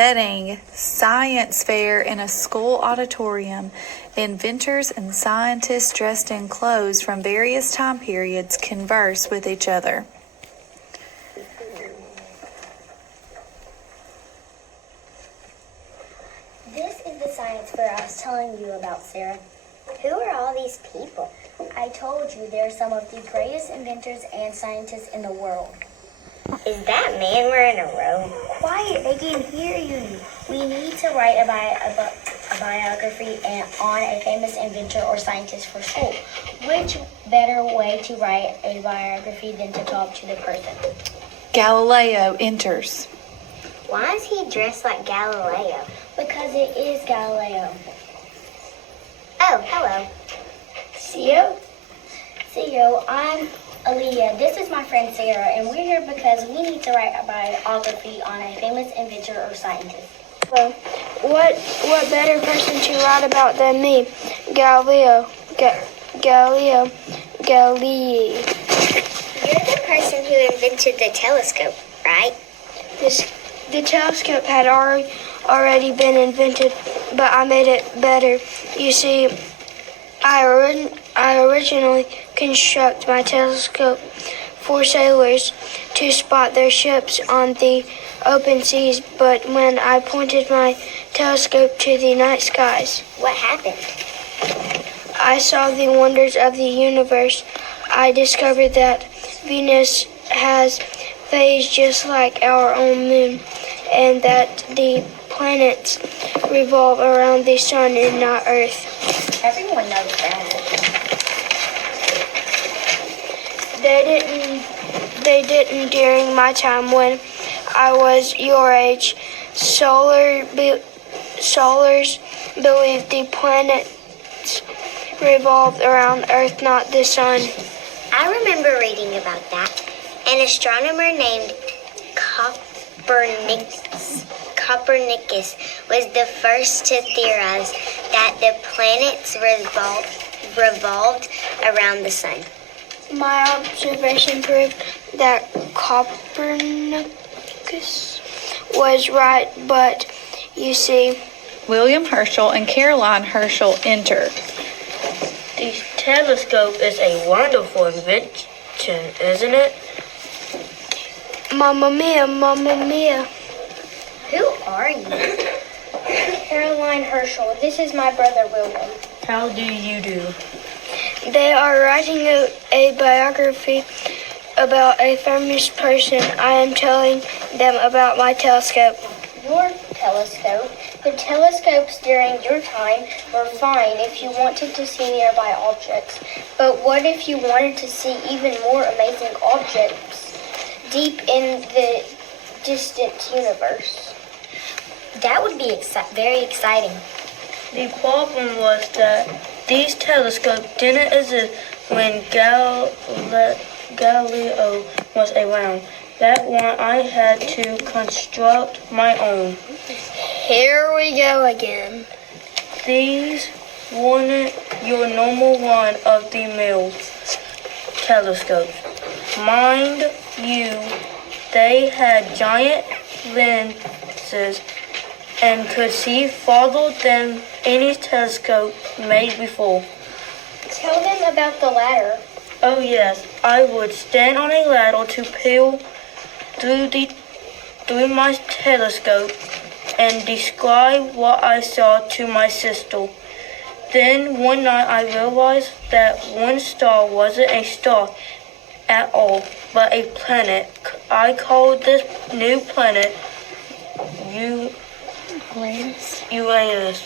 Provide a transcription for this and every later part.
setting, science fair in a school auditorium. Inventors and scientists dressed in clothes from various time periods converse with each other. This is the science fair I was telling you about, Sarah. Who are all these people? I told you they're some of the greatest inventors and scientists in the world. Is that man wearing a robe? Quiet, they can hear you. We need to write a biography on a famous inventor or scientist for school. Which better way to write a biography than to talk to the person? Galileo enters. Why is he dressed like Galileo? Because it is Galileo. Oh, hello. CEO, I'm Aaliyah. This is my friend Sarah, and we're here because we need to write a biography on a famous inventor or scientist. Well, what better person to write about than me? Galileo Galilei. You're the person who invented the telescope, right? The telescope had already been invented, but I made it better. You see, I originally constructed my telescope for sailors to spot their ships on the open seas, but when I pointed my telescope to the night skies, What happened? I saw the wonders of the universe. I discovered that Venus has phase just like our own moon, and that the planets revolve around the sun and not Earth. Everyone knows that. They didn't during my time when I was your age. Solars believed the planets revolved around Earth, not the sun. I remember reading about that. An astronomer named Copernicus was the first to theorize that the planets revolved around the sun. My observation proved that Copernicus was right, but you see, William Herschel and Caroline Herschel enter. The telescope is a wonderful invention, isn't it? Mamma mia, mamma mia. Who are you? Caroline Herschel. This is my brother William. How do you do? They are writing a biography about a famous person. I am telling them about my telescope. Your telescope? The telescopes during your time were fine if you wanted to see nearby objects. But what if you wanted to see even more amazing objects deep in the distant universe? That would be very exciting. The problem was that these telescopes didn't exist when Galileo was around. That one I had to construct my own. Here we go again. These weren't your normal one of the mill telescopes. Mind you, they had giant lenses and could see farther than any telescope made before. Tell them about the ladder. Oh yes, I would stand on a ladder to peer through my telescope and describe what I saw to my sister. Then one night I realized that one star wasn't a star at all, but a planet. I called this new planet Uranus.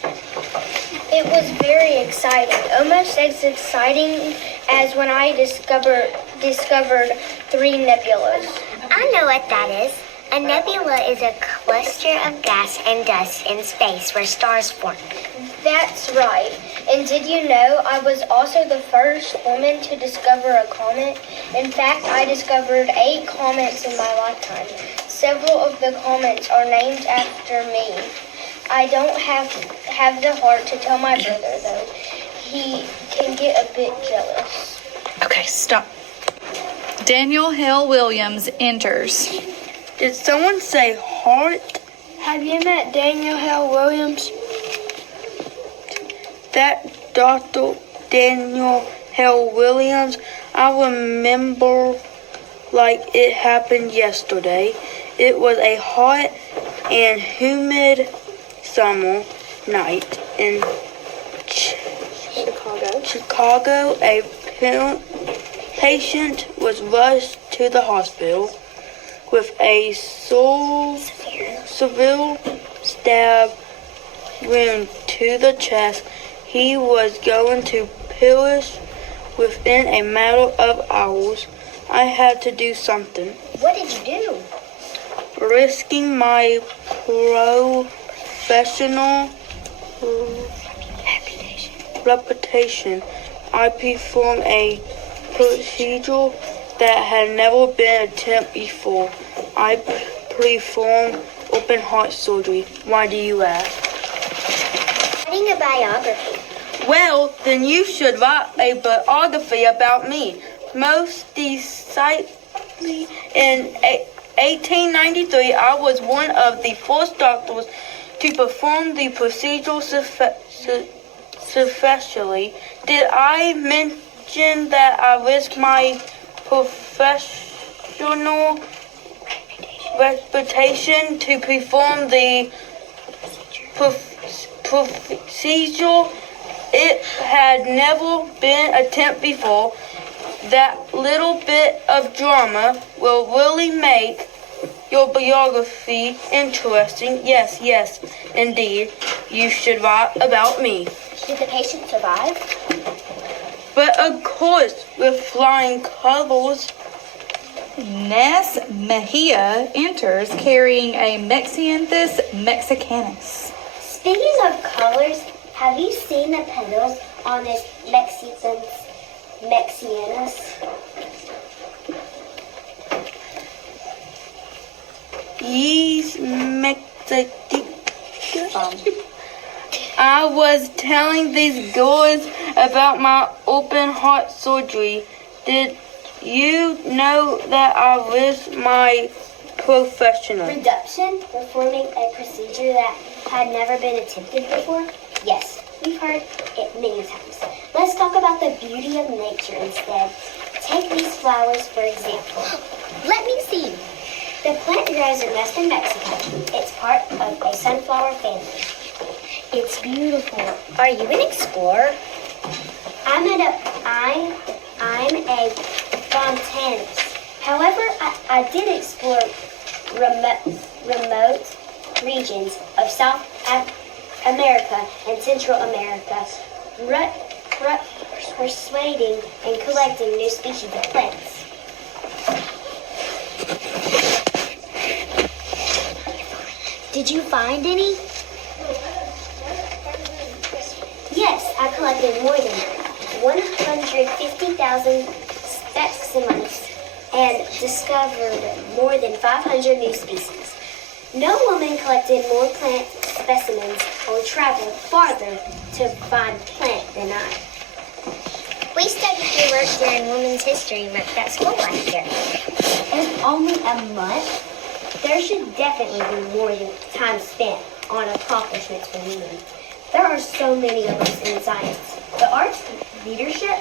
It was very exciting, almost as exciting as when I discovered 3 nebulas. I know what that is. A nebula is a cluster of gas and dust in space where stars form. That's right. And did you know I was also the first woman to discover a comet? In fact, I discovered 8 comets in my lifetime. Several of the comets are named after me. I don't have the heart to tell my brother, though. He can get a bit jealous. Okay, stop. Daniel Hill Williams enters. Did someone say heart? Have you met Daniel Hale Williams? That Dr. Daniel Hale Williams, I remember like it happened yesterday. It was a hot and humid summer night in Chicago. A patient was rushed to the hospital with a severe stab wound to the chest. He was going to perish within a matter of hours. I had to do something. What did you do? Risking my professional reputation, I performed a procedure that had never been attempted before. I performed open heart surgery. Why do you ask? Writing a biography. Well, then you should write a biography about me. Most decidedly, in 1893, I was one of the first doctors to perform the procedure successfully. Did I mention that I risked my professional reputation to perform the procedure? It had never been attempted before. That little bit of drama will really make your biography interesting. Yes, indeed. You should write about me. Did the patient survive? But of course, with flying colors. Ness Mejia enters carrying a Mexianthus mexicanus. Speaking of colors, have you seen the petals on this Mexianus? Yes, Mexican. I was telling these girls about my open heart surgery. Did you know that I risked my professional Reduction, performing a procedure that had never been attempted before? Yes, we've heard it many times. Let's talk about the beauty of nature instead. Take these flowers, for example. Let me see. The plant grows in western Mexico. It's part of a sunflower family. It's beautiful. Are you an explorer? I'm a botanist. However, I did explore remote regions of South America and Central America, persuading and collecting new species of plants. Did you find any? Yes, I collected more than 150,000 specimens and discovered more than 500 new species. No woman collected more plant specimens or traveled farther to find plant than I. We studied your work during Women's History Month at school last year. In only a month, there should definitely be more than time spent on accomplishments for women. There are so many of us in science, the arts, leadership,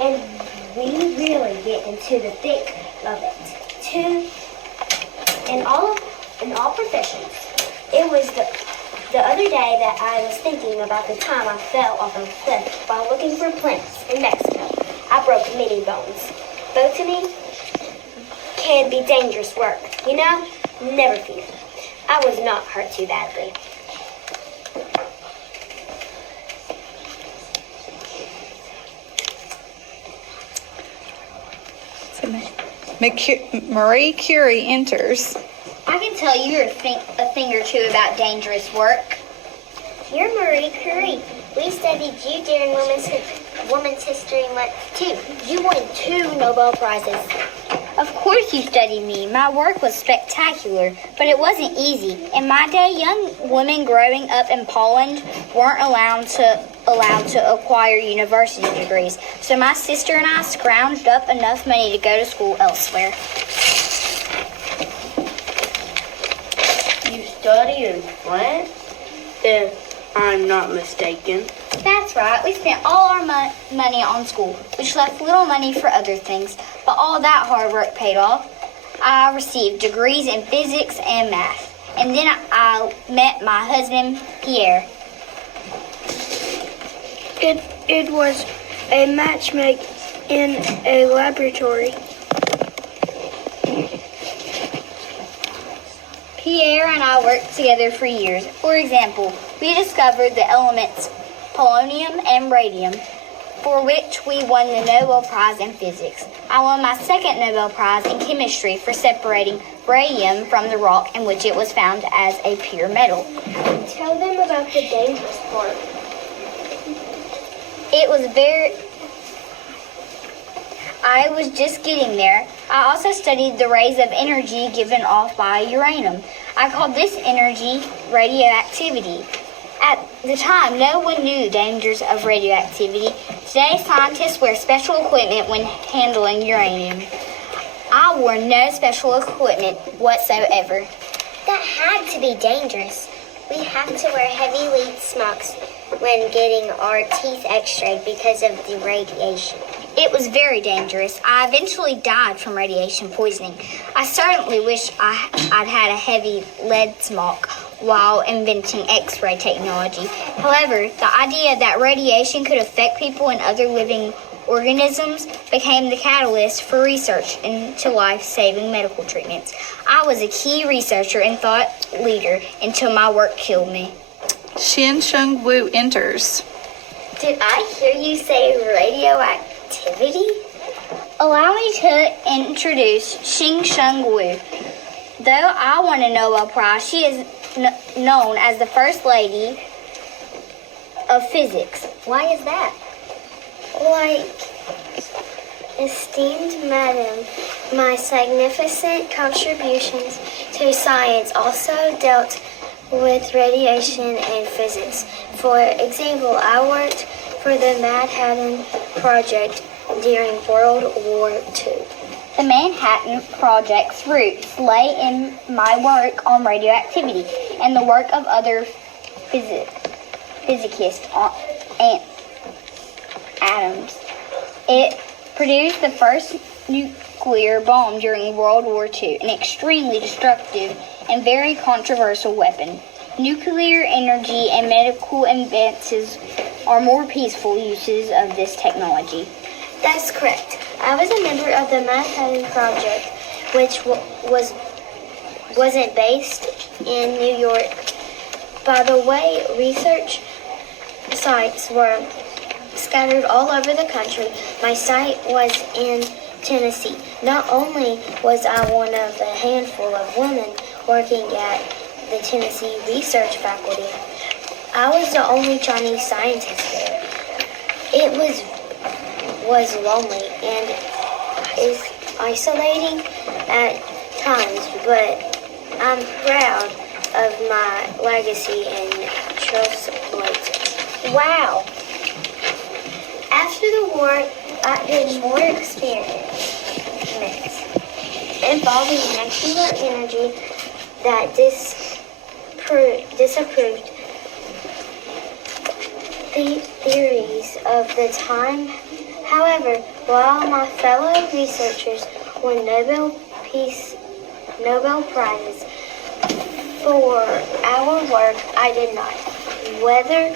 and we really get into the thick of it, too. In all professions. It was the other day that I was thinking about the time I fell off a cliff while looking for plants in Mexico. I broke many bones. Botany can be dangerous work, you know? Never fear. I was not hurt too badly. Marie Curie enters. I can tell you a thing or two about dangerous work. You're Marie Curie. We studied you during Women's History Month, too. You won 2 Nobel Prizes. Of course you studied me. My work was spectacular, but it wasn't easy. In my day, young women growing up in Poland weren't allowed to acquire university degrees. So my sister and I scrounged up enough money to go to school elsewhere. study in France, if I'm not mistaken. That's right. We spent all our money on school, which left little money for other things. But all that hard work paid off. I received degrees in physics and math. And then I met my husband, Pierre. It was a matchmake in a laboratory. Pierre and I worked together for years. For example, we discovered the elements polonium and radium, for which we won the Nobel Prize in Physics. I won my second Nobel Prize in Chemistry for separating radium from the rock in which it was found as a pure metal. Tell them about the dangerous part. I was just getting there. I also studied the rays of energy given off by uranium. I called this energy radioactivity. At the time, no one knew the dangers of radioactivity. Today, scientists wear special equipment when handling uranium. I wore no special equipment whatsoever. That had to be dangerous. We have to wear heavy lead smocks when getting our teeth x-rayed because of the radiation. It was very dangerous. I eventually died from radiation poisoning. I certainly wish I'd had a heavy lead smock while inventing X-ray technology. However, the idea that radiation could affect people and other living organisms became the catalyst for research into life-saving medical treatments. I was a key researcher and thought leader until my work killed me. Shin Shung Wu enters. Did I hear you say radioactivity? Allow me to introduce Xing Sheng Wu. Though I won a Nobel Prize, she is known as the First Lady of Physics. Why is that? Esteemed Madam, my significant contributions to science also dealt with radiation and physics. For example, I worked for the Manhattan Project during World War II. The Manhattan Project's roots lay in my work on radioactivity and the work of other physicists on atoms. It produced the first nuclear bomb during World War II, an extremely destructive and very controversial weapon. Nuclear energy and medical advances are more peaceful uses of this technology. That's correct. I was a member of the Manhattan Project, which wasn't based in New York. By the way, research sites were scattered all over the country. My site was in Tennessee. Not only was I one of a handful of women working at the Tennessee research faculty, I was the only Chinese scientist there. It was lonely and is isolating at times, but I'm proud of my legacy and trustworthy. Wow! After the war, I did more experiments involving nuclear energy that disapproved the theories of the time. However, while my fellow researchers won Nobel Prizes for our work, I did not. Whether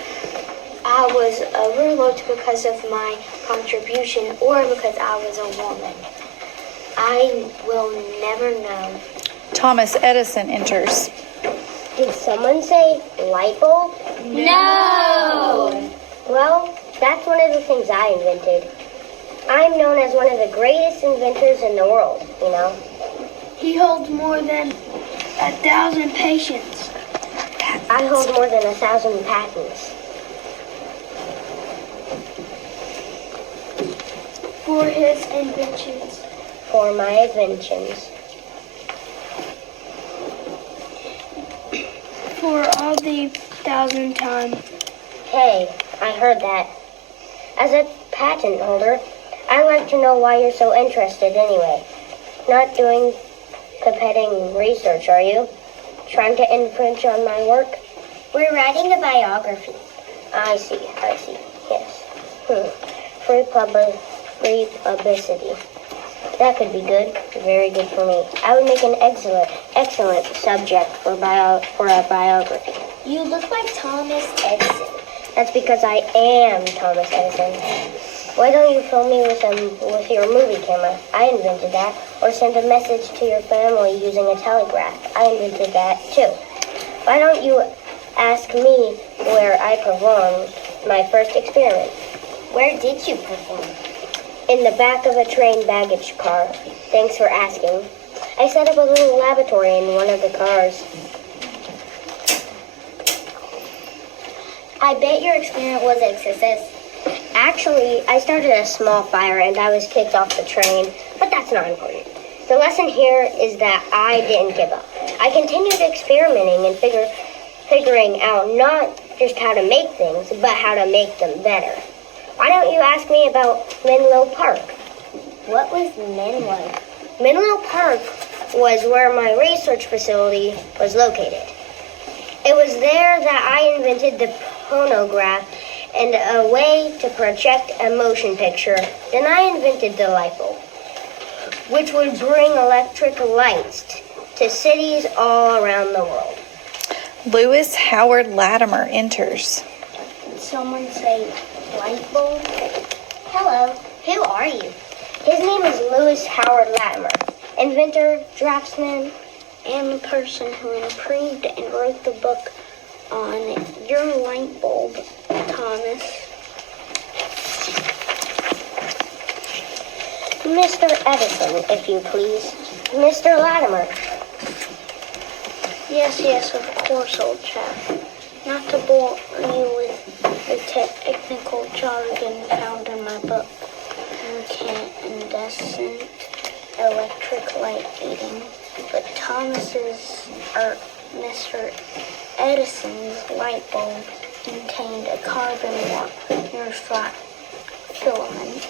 I was overlooked because of my contribution or because I was a woman, I will never know. Thomas Edison enters. Did someone say light bulb? No! Well, that's one of the things I invented. I'm known as one of the greatest inventors in the world, you know. He holds more than 1,000 patents. I hold more than 1,000 patents. For his inventions. For my inventions. For all the 1,000 times. Hey, I heard that. As a patent holder, I'd like to know why you're so interested anyway. Not doing competing research, are you? Trying to infringe on my work? We're writing a biography. I see, yes. Free publicity. That could be good, very good for me. I would make an excellent subject for a biography. You look like Thomas Edison. That's because I am Thomas Edison. Why don't you film me with your movie camera? I invented that. Or send a message to your family using a telegraph. I invented that too. Why don't you ask me where I performed my first experiment? Where did you perform? In the back of a train baggage car. Thanks for asking. I set up a little laboratory in one of the cars. I bet your experiment was a success. Actually, I started a small fire and I was kicked off the train, but that's not important. The lesson here is that I didn't give up. I continued experimenting and figuring out not just how to make things, but how to make them better. Why don't you ask me about Menlo Park? What was Menlo? Menlo Park was where my research facility was located. It was there that I invented the phonograph and a way to project a motion picture. Then I invented the light bulb, which would bring electric lights to cities all around the world. Lewis Howard Latimer enters. Did someone say light bulb? Hello, who are you? His name is Lewis Howard Latimer, inventor, draftsman, and the person who improved and wrote the book on your light bulb, Thomas. Mr. Edison, if you please. Mr. Latimer. Yes, of course, old chap. Not to bore you with the technical jargon found in my book. Incandescent electric light heating. But Mr. Edison's light bulb contained a carbon wire filament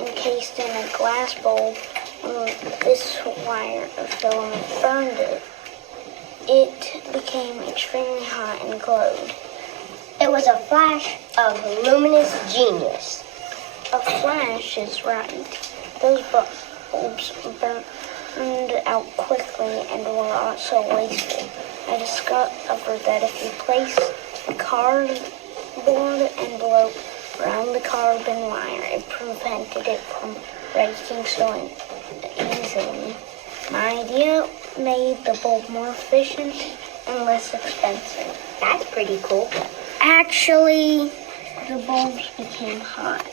encased in a glass bulb. When this wire filament burned it became extremely hot and glowed. It was a flash of luminous genius. A flash is right. Those bulbs burned out quickly and were also wasteful. I discovered that if you place a cardboard envelope around the carbon wire, it prevented it from breaking so easily. My idea made the bulb more efficient and less expensive. That's pretty cool. Actually, the bulbs became hot.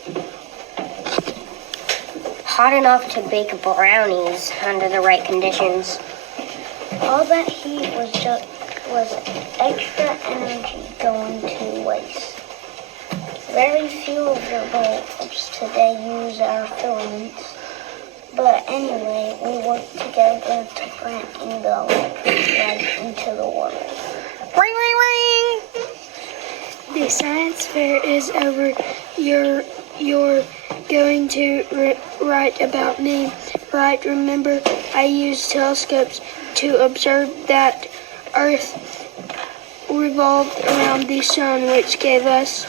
Hot enough to bake brownies under the right conditions. All that heat was extra energy going to waste. Very few of your bulbs today use our filaments. But anyway, we work together to bring the electric light into the world. Ring, ring, ring! The science fair is over. You're going to write about me, right? Remember, I used telescopes to observe that Earth revolved around the sun, which gave us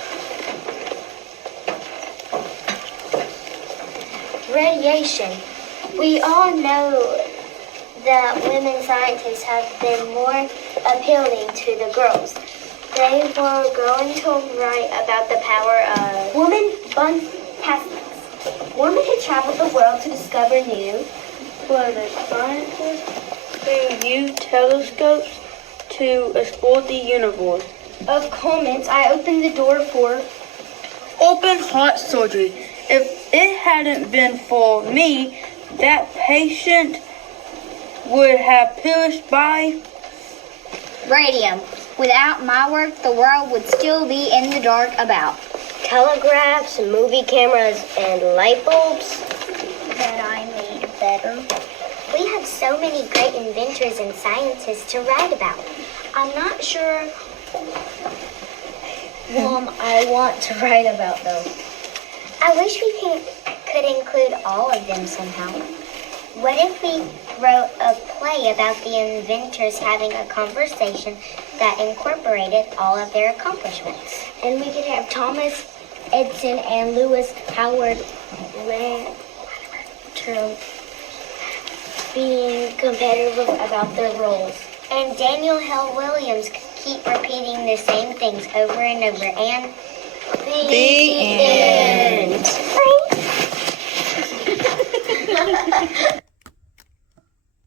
Radiation. We all know that women scientists have been more appealing to the girls. They were going to write about the power of women fantastics. Women can travel the world to discover new. For the scientists who use telescopes to explore the universe. Of comments, I opened the door for Open heart surgery. If it hadn't been for me, that patient would have perished by Radium. Without my work, the world would still be in the dark about. Telegraphs, movie cameras, and light bulbs. that I made better. We have so many great inventors and scientists to write about. I'm not sure I want to write about though. I wish we could include all of them somehow. What if we wrote a play about the inventors having a conversation that incorporated all of their accomplishments? And we could have Thomas Edison and Lewis Howard Lantern being competitive about their roles. And Daniel Hill Williams could keep repeating the same things over and over. And The end. end.